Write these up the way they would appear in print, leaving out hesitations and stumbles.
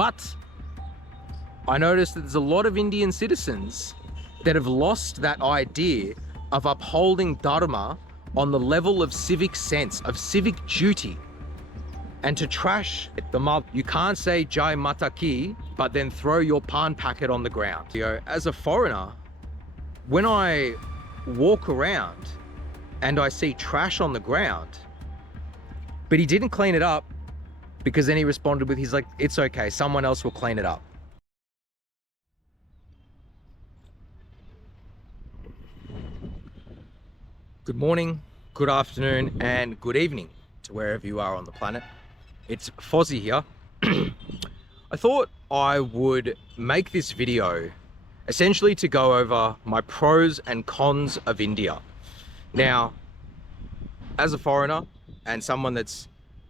But I noticed that there's a lot of Indian citizens that have lost that idea of upholding dharma on the level of civic sense, of civic duty. And to trash the mother, you can't say Jai Mata Ki, but then throw your pan packet on the ground. You know, as a foreigner, when I walk around and I see trash on the ground, but he didn't clean it up, because then he responded with, he's like, it's okay, someone else will clean it up. Good morning, good afternoon, and good evening to wherever you are on the planet. It's Fozzie here. I thought I would make this video essentially to go over my pros and cons of India. Now, as a foreigner and someone that's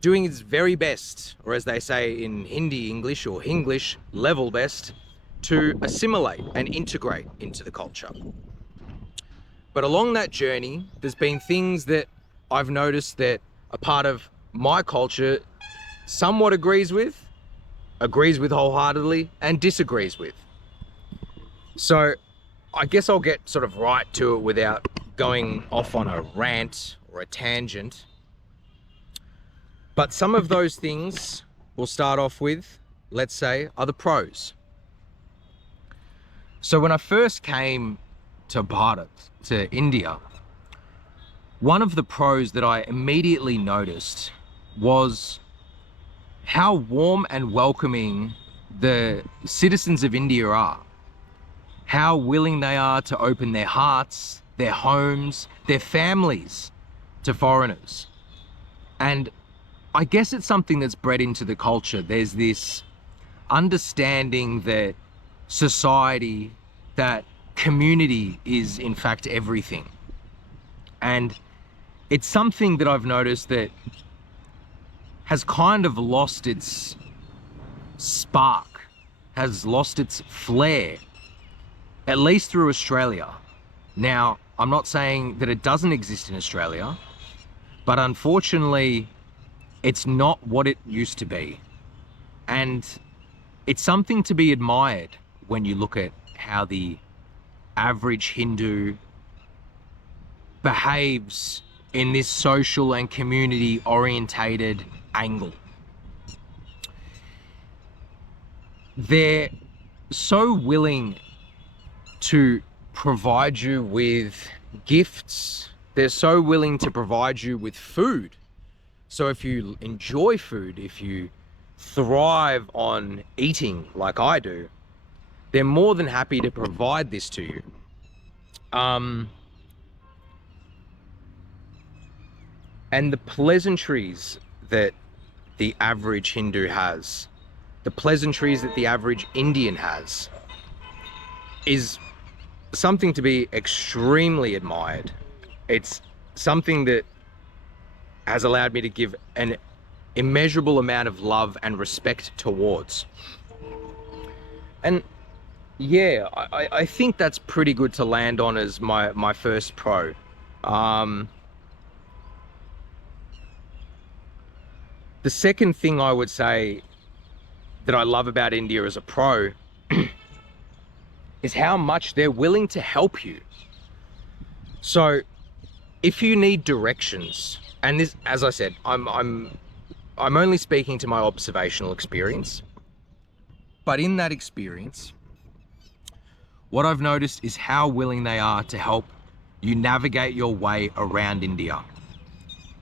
doing his very best, or as they say in Hindi English or Hinglish, level best, to assimilate and integrate into the culture. But along that journey, there's been things that I've noticed that a part of my culture somewhat agrees with wholeheartedly, and disagrees with. So I guess I'll get sort of right to it without going off on a rant or a tangent. But some of those things we'll start off with, let's say, are the pros. So when I first came to Bharat, to India, one of the pros that I immediately noticed was how warm and welcoming the citizens of India are. How willing they are to open their hearts, their homes, their families to foreigners. And I guess it's something that's bred into the culture. There's this understanding that society, that community is in fact everything. And it's something that I've noticed that has kind of lost its spark, has lost its flair, at least through Australia. Now, I'm not saying that it doesn't exist in Australia, but unfortunately, it's not what it used to be. And it's something to be admired when you look at how the average Hindu behaves in this social and community orientated angle. They're so willing to provide you with gifts. They're so willing to provide you with food. So if you enjoy food, if you thrive on eating like I do, they're more than happy to provide this to you. And the pleasantries that the average Hindu has, the pleasantries that the average Indian has, is something to be extremely admired. It's something that has allowed me to give an immeasurable amount of love and respect towards. And yeah, I think that's pretty good to land on as my first pro. The second thing I would say that I love about India as a pro is how much they're willing to help you. So if you need directions, and this, as I said, I'm only speaking to my observational experience, but in that experience, what I've noticed is how willing they are to help you navigate your way around India.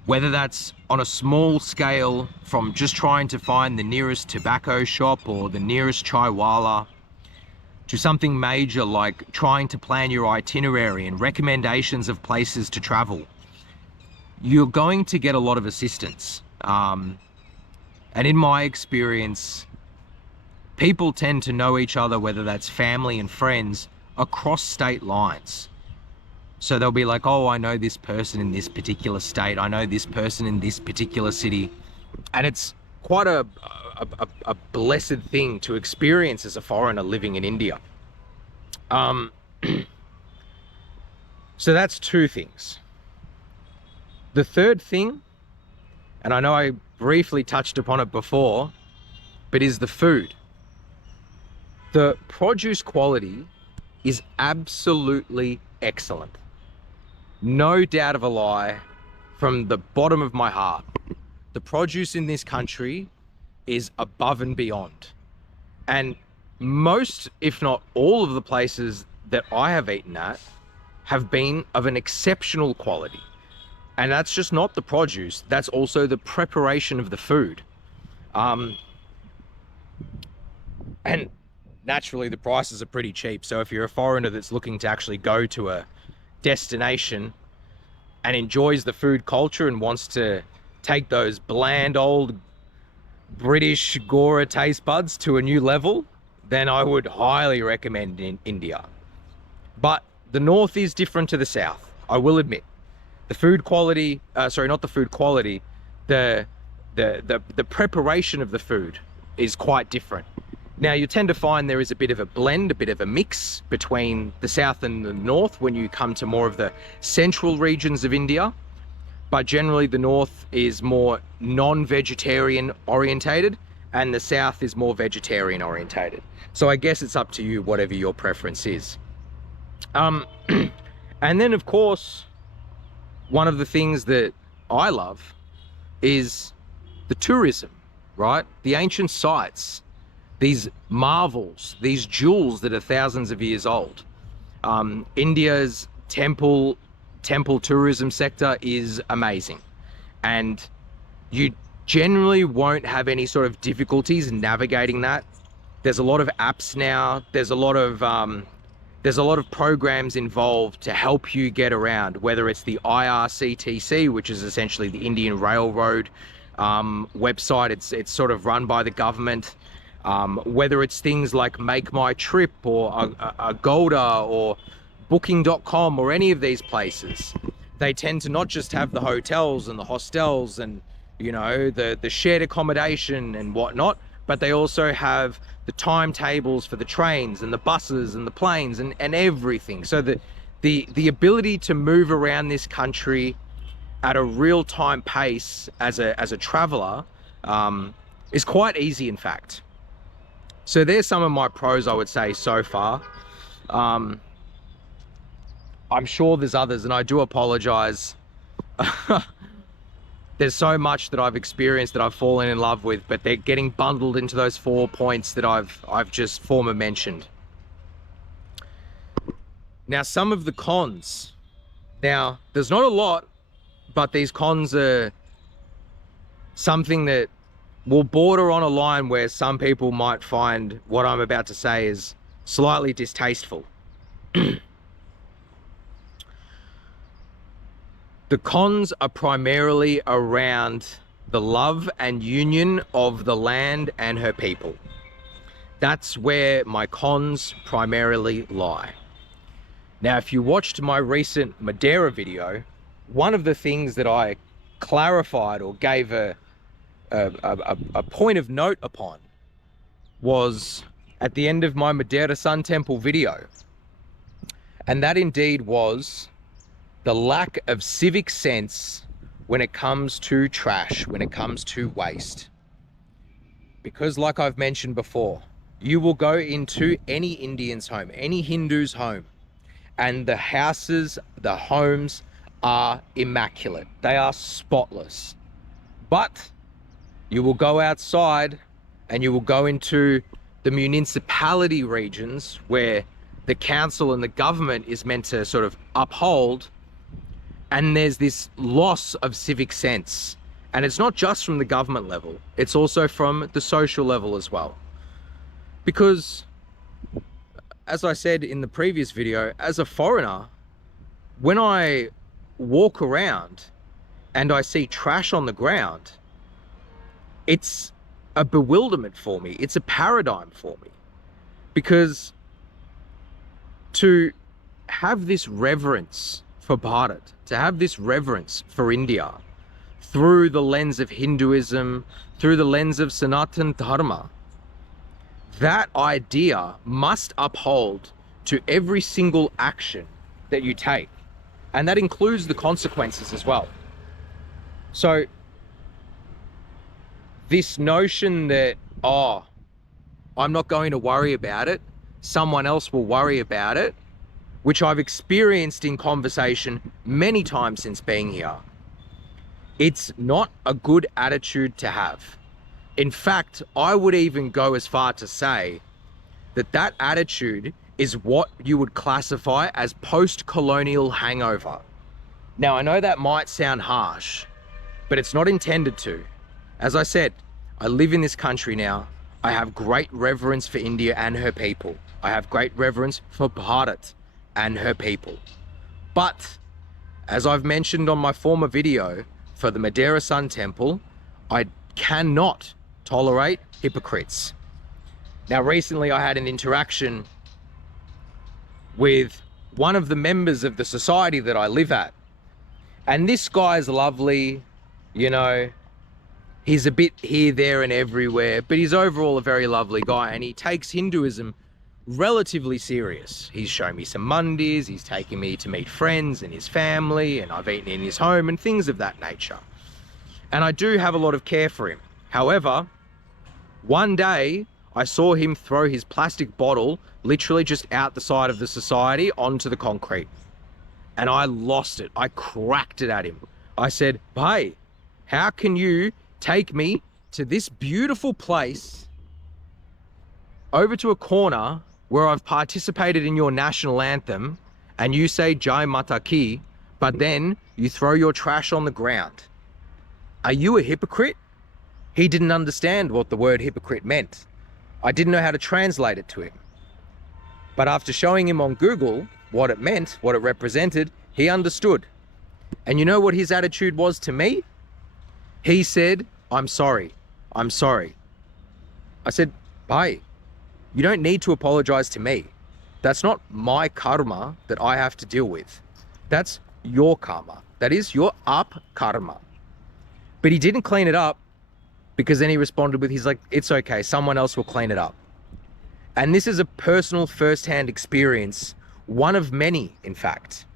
Whether that's on a small scale, from just trying to find the nearest tobacco shop or the nearest chaiwala, to something major like trying to plan your itinerary and recommendations of places to travel. You're going to get a lot of assistance. And in my experience, people tend to know each other, whether that's family and friends, across state lines. So they'll be like, oh, I know this person in this particular state. I know this person in this particular city. And it's quite a blessed thing to experience as a foreigner living in India. So that's two things. The third thing, and I know I briefly touched upon it before, but is the food. The produce quality is absolutely excellent. No doubt of a lie, from the bottom of my heart. The produce in this country is above and beyond. And most, if not all, of the places that I have eaten at have been of an exceptional quality. And that's just not the produce, that's also the preparation of the food. And naturally the prices are pretty cheap. So if you're a foreigner that's looking to actually go to a destination and enjoys the food culture and wants to take those bland old British Gora taste buds to a new level, then I would highly recommend in India. But the north is different to the south, I will admit. The food quality, sorry, not the food quality, the preparation of the food is quite different. Now, you tend to find there is a bit of a blend, a bit of a mix between the south and the north when you come to more of the central regions of India. But generally the north is more non-vegetarian orientated and the south is more vegetarian orientated. So I guess it's up to you, whatever your preference is. And then of course, one of the things that I love is the tourism, right? The ancient sites, these marvels, these jewels that are thousands of years old. India's temple tourism sector is amazing, and you generally won't have any sort of difficulties navigating that. There's a lot of apps now, there's a lot of programs involved to help you get around, whether it's the IRCTC, which is essentially the Indian Railroad website. It's sort of run by the government. Whether it's things like Make My Trip or Agoda or Booking.com or any of these places, they tend to not just have the hotels and the hostels and, you know, the shared accommodation and whatnot, but they also have the timetables for the trains and the buses and the planes and everything. So the ability to move around this country at a real-time pace as a traveler is quite easy, in fact. So there's some of my pros, I would say, so far. I'm sure there's others, and I do apologize. There's so much that I've experienced that I've fallen in love with, but they're getting bundled into those 4 points that I've just former mentioned. Now, some of the cons. Now, there's not a lot, but these cons are something that will border on a line where some people might find what I'm about to say is slightly distasteful. The cons are primarily around the love and union of the land and her people. That's where my cons primarily lie. Now, if you watched my recent Madeira video, one of the things that I clarified or gave a point of note upon was at the end of my Madeira Sun Temple video. And that indeed was the lack of civic sense when it comes to trash, when it comes to waste. Because like I've mentioned before, you will go into any Indian's home, any Hindu's home, and the houses, the homes are immaculate. They are spotless. But you will go outside and you will go into the municipality regions where the council and the government is meant to sort of uphold, and there's this loss of civic sense. And it's not just from the government level, it's also from the social level as well. Because, as I said in the previous video, as a foreigner, when I walk around and I see trash on the ground, it's a bewilderment for me. It's a paradigm for me. Because to have this reverence for Bharat, to have this reverence for India through the lens of Hinduism, through the lens of Sanatan Dharma, that idea must uphold to every single action that you take. And that includes the consequences as well. So this notion that, oh, I'm not going to worry about it. Someone else will worry about it, which I've experienced in conversation many times since being here. It's not a good attitude to have. In fact, I would even go as far to say that that attitude is what you would classify as post-colonial hangover. Now, I know that might sound harsh, but it's not intended to. As I said, I live in this country now. I have great reverence for India and her people. I have great reverence for Bharat and her people. But, as I've mentioned on my former video, for the Madeira Sun Temple, I cannot tolerate hypocrites. Now, recently I had an interaction with one of the members of the society that I live at. And this guy's lovely, you know, he's a bit here, there and everywhere, but he's overall a very lovely guy, and he takes Hinduism relatively serious. He's shown me some mandis, he's taken me to meet friends and his family, and I've eaten in his home and things of that nature. And I do have a lot of care for him. However, one day I saw him throw his plastic bottle literally just out the side of the society onto the concrete. And I lost it. I cracked it at him. I said, "Hey, how can you take me to this beautiful place over to a corner where I've participated in your national anthem and you say Jai Mata Ki, but then you throw your trash on the ground? Are you a hypocrite?" He didn't understand what the word hypocrite meant. I didn't know how to translate it to him. But after showing him on Google what it meant, what it represented, he understood. And you know what his attitude was to me? He said, "I'm sorry. I'm sorry." I said, "Bhai, you don't need to apologize to me. That's not my karma that I have to deal with. That's your karma. That is your up karma." But he didn't clean it up, because then he responded with, he's like, "It's okay, someone else will clean it up." And this is a personal first-hand experience, one of many, in fact.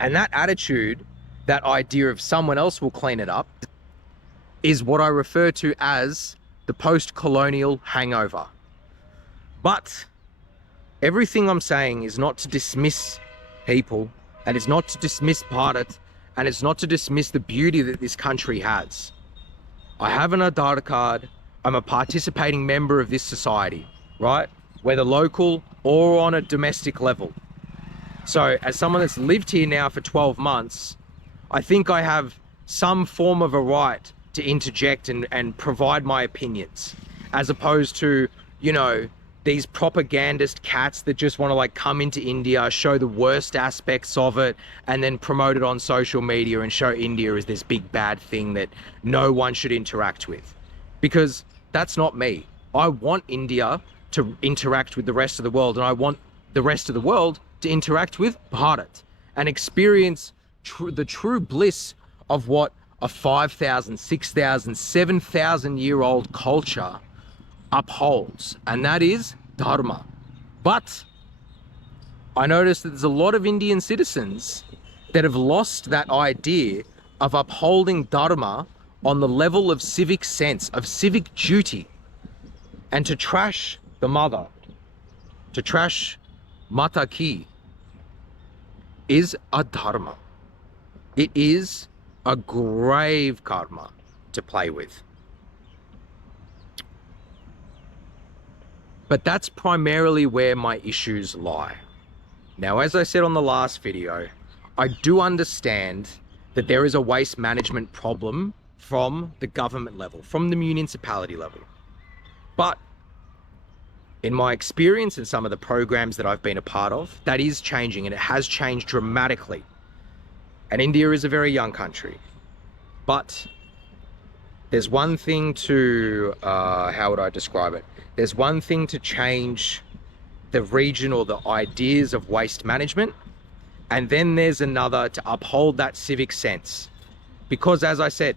And that attitude, that idea of someone else will clean it up, is what I refer to as the post-colonial hangover. But everything I'm saying is not to dismiss people, and it's not to dismiss Bharat, and it's not to dismiss the beauty that this country has. I have an Aadhaar card. I'm a participating member of this society, right? Whether local or on a domestic level. So as someone that's lived here now for 12 months, I think I have some form of a right to interject and provide my opinions, as opposed to, you know, these propagandist cats that just want to like come into India, show the worst aspects of it, and then promote it on social media and show India as this big bad thing that no one should interact with. Because that's not me. I want India to interact with the rest of the world, and I want the rest of the world to interact with Bharat and experience the true bliss of what a 5,000, 6,000, 7,000 year old culture upholds, and that is Dharma. But I noticed that there's a lot of Indian citizens that have lost that idea of upholding Dharma on the level of civic sense, of civic duty. And to trash the mother, to trash Mata Ki, is a dharma. It is a grave karma to play with. But that's primarily where my issues lie. Now, as I said on the last video, I do understand that there is a waste management problem from the government level, from the municipality level. But in my experience and some of the programs that I've been a part of, that is changing, and it has changed dramatically. And India is a very young country. But there's one thing to, how would I describe it? There's one thing to change the region or the ideas of waste management, and then there's another to uphold that civic sense. Because as I said,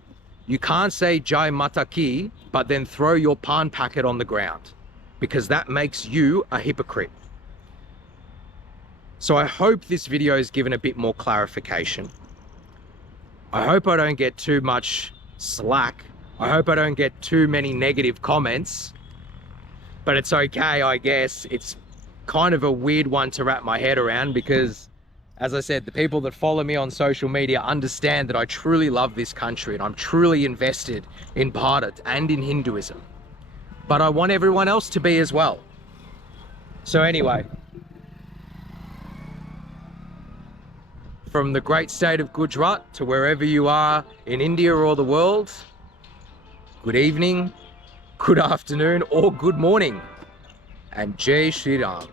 you can't say Jai Mata Ki, but then throw your pan packet on the ground, because that makes you a hypocrite. So I hope this video has given a bit more clarification. I hope I don't get too much slack. I hope I don't get too many negative comments. but it's okay, I guess. It's kind of a weird one to wrap my head around because, as I said, the people that follow me on social media understand that I truly love this country and I'm truly invested in Bharat and in Hinduism. But I want everyone else to be as well. So anyway, from the great state of Gujarat to wherever you are in India or the world, good evening, good afternoon, or good morning, and Jai Shri Ram.